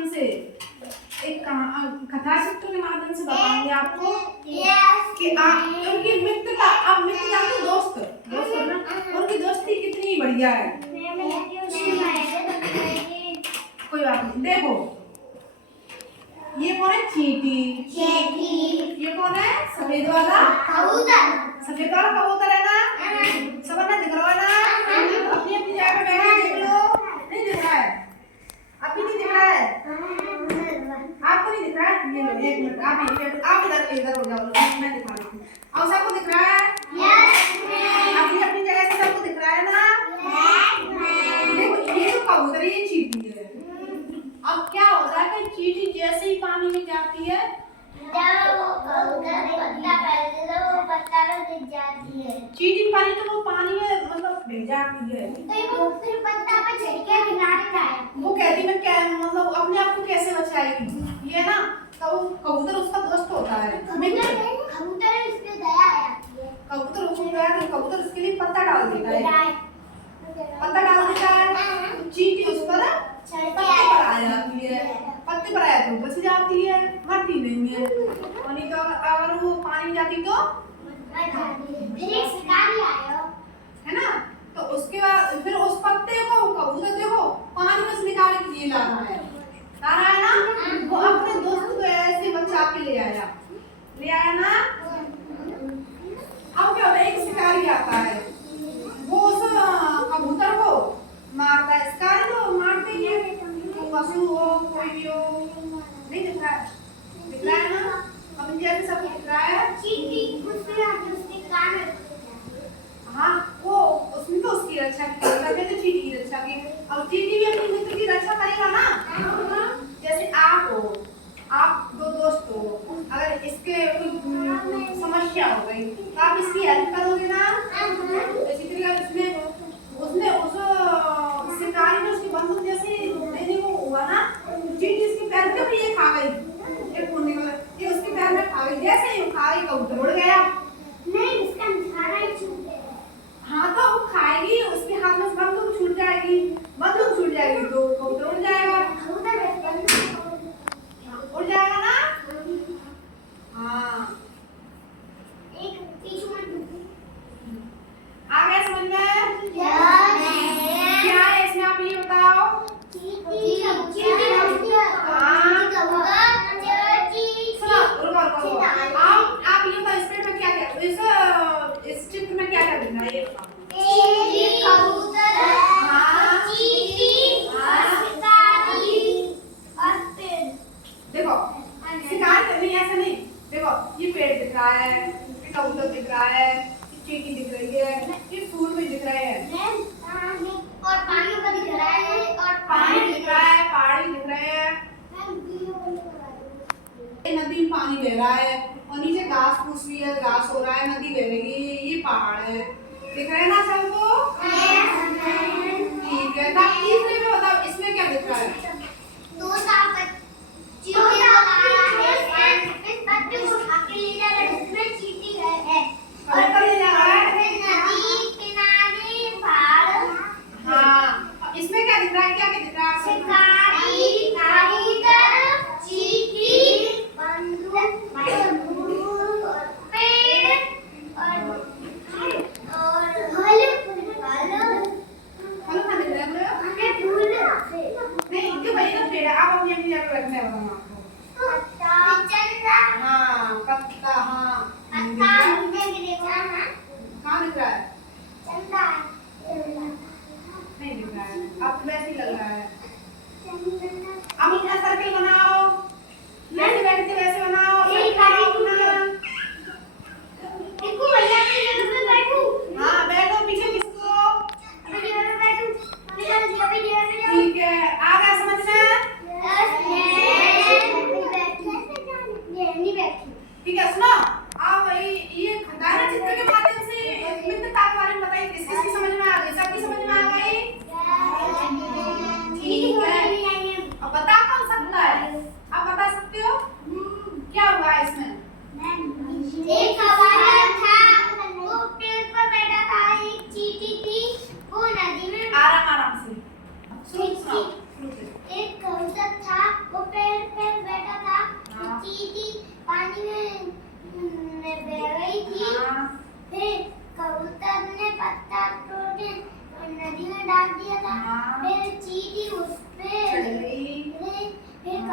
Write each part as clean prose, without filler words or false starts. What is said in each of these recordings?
माध्यम से, एक कथा चित्र के माध्यम से बताऊंगी आपको कि उनकी मित्रता, अब मित्रता तो दोस्त ना, उनकी दोस्ती कितनी बढ़िया है। कोई बात नहीं। देखो ये कौन है? चींटी। ये कौन है? सफेद वाला कबूतर। सफेद वाला कबूतर है ना, सबने दिख रहा है ना? अपनी अपनी जगह पे बैठे देख लो। नहीं दिख रहा है? अभी नहीं दिख रहा है? आपको नहीं दिख रहा है? ये लो, एक मिनट, आप इधर हो जाओ, मैं दिखा रही हूँ। अब सबको दिख रहा है? अपनी अपनी जगह से सबको दिख रहा है ना? देखो ये तो कबूतर, ये चींटी है। अब क्या होता है कि चींटी जैसे ही पानी में जाती है, चींटी पानी तो वो पानी में मतलब भिग जाती है, तो वो फिर पत्ता पे चढ़ के किनारे जाए। वो कहती मैं क्या मतलब अपने आप को कैसे बचाएगी, ये ना। तो कबूतर उसका दोस्त होता है। कबूतर इसके दया आती है। कबूतर उसको गया तो कबूतर उसके लिए पत्ता डाल देता है, पत्ता डाल देता है, तो चींटी उस पर पत्ते पर आ जाती है, पत्ते पर आया तो बच जाती है, मरती नहीं है। और नहीं तो अगर वो पानी में जाती तो फिर एक शिकारी आया है ना, तो उसके बाद फिर उस पत्ते को कबूतर देखो पानी में से निकाल के ये ला रहा है ना, वो अपने दोस्त को ऐसे बचा के ले आया ना। अब क्या होता है, एक शिकारी आता है, वो उस कबूतर को मारता है। शिकारी तो मारते ही है, पशु हो कोई भी हो। नहीं दिख रहा है? दिख रहा है ना? अब जैसे सब दिख रहा है। चींटी उसके कान में, हाँ वो उसने तो उसकी रक्षा की, कहते तो चींटी की रक्षा की। अब चींटी भी अपनी मित्र की रक्षा करेगा ना। जैसे आप हो, आप दो दोस्त हो, अगर इसके कोई समस्या हो गई तो आप इसकी हेल्प करोगे ना। इसी तरीके उसने उस शिकारी ने उसकी बंदूक जैसे देने को हुआ ना, चींटी इसके पैर पे भी ये खा गई, एक मुन्नी को ये उसके पैर में खा गई। जैसे ही खा गई कबूतर उड़ गया। नहीं उसका निशाना ही छूट गया। हाँ तो वो खाएगी, उसके हाथ में बंदूक छूट जाएगी, बंदूक छूट जाएगी तो कबूतर उड़ जाएगा, उड़ जाएगा ना। हाँ एक आ गया समझ में? क्या है इसमें आप ये बताओ। आप ये बताओ इस में क्या क्या, इस चित्र में क्या क्या दिख रहा है ये बताओ। देखो शिकार नहीं, ऐसा नहीं। देखो ये पेड़ दिख रहा है, ये कबूतर दिख रहा है, ये चींटी दिख रही है, ये फूल भी दिख रहे हैं, और पानी ऊपर दिख रहा है, और पानी दिख रहा है, पहाड़ी दिख रहे हैं, नदी में पानी बह रहा है और नीचे घास फूस भी है, घास हो रहा है, नदी बह रही है, ये पहाड़ है। दिख रहे हैं ना सबको? ठीक है। अब तीसरे में बताओ इसमें क्या दिख रहा है। हाँ इसमें क्या दिख रहा है, क्या क्या दिख रहा है? नहीं जो भाई ना पेड़ आप अपनी अपनी जगह रखना है, बताना आपको। हाँ पत्ता, हाँ कहाँ दिख रहा है? नहीं दिख रहा है, अब वैसे ही लग रहा है। अब इतना सर्कल बनाओ, जैसे बैठते वैसे बनाओ। हाँ बैठो, पीछे किसको? ठीक है, आ गया समझ में? ठीक है सुनो, आप ये खदाना चित्र के माध्यम से मित्रता के बारे में बताइए, किस किस की समझ में आ गई? सबकी समझ में आ गई? ठीक है, अब बता कौन सा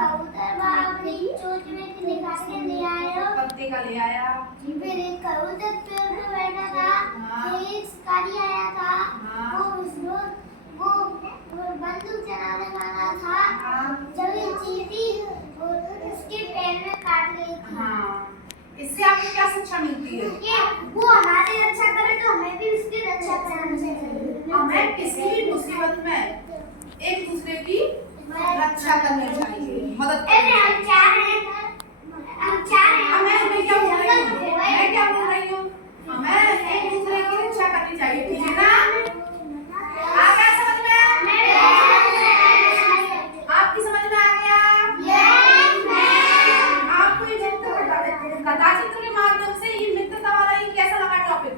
कबूतर अपनी चोंच में निकाल के ले आया। पत्ते का ले आया। फिर एक कबूतर पेड़ पे बैठा था। हाँ। फिर एक शिकारी आया था। हाँ। वो बंदूक चलाने वाला था। हाँ। जब ये चींटी उसके पैर में काट गई थी। हाँ। इससे आपको क्या शिक्षा मिलती है? ये वो हमारी रक्षा करे तो हमें भी उसकी रक्षा करनी चाहिए। हमें किसी भी मुसीबत में एक दूसरे की रक्षा करनी चाहिए, मदद करनी चाहिए। हम चार हैं। मैं क्या बोल रही हूँ? मैं क्या बोल रही हूँ? हमें एक दूसरे की रक्षा करनी चाहिए, ठीक है ना? आ गया समझ में? आपकी समझ में आ गया? आपको ये कथा चित्र के माध्यम से ये मित्रता वाला ये कैसा लगा टॉपिक?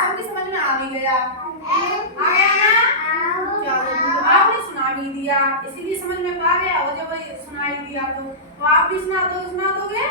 सबकी समझ में आ भी गया? आ गया ना? चलो, आपने सुना भी दिया, इसीलिए समझ में आ गया। और जब सुनाई दिया तो आप भी सुना दोगे?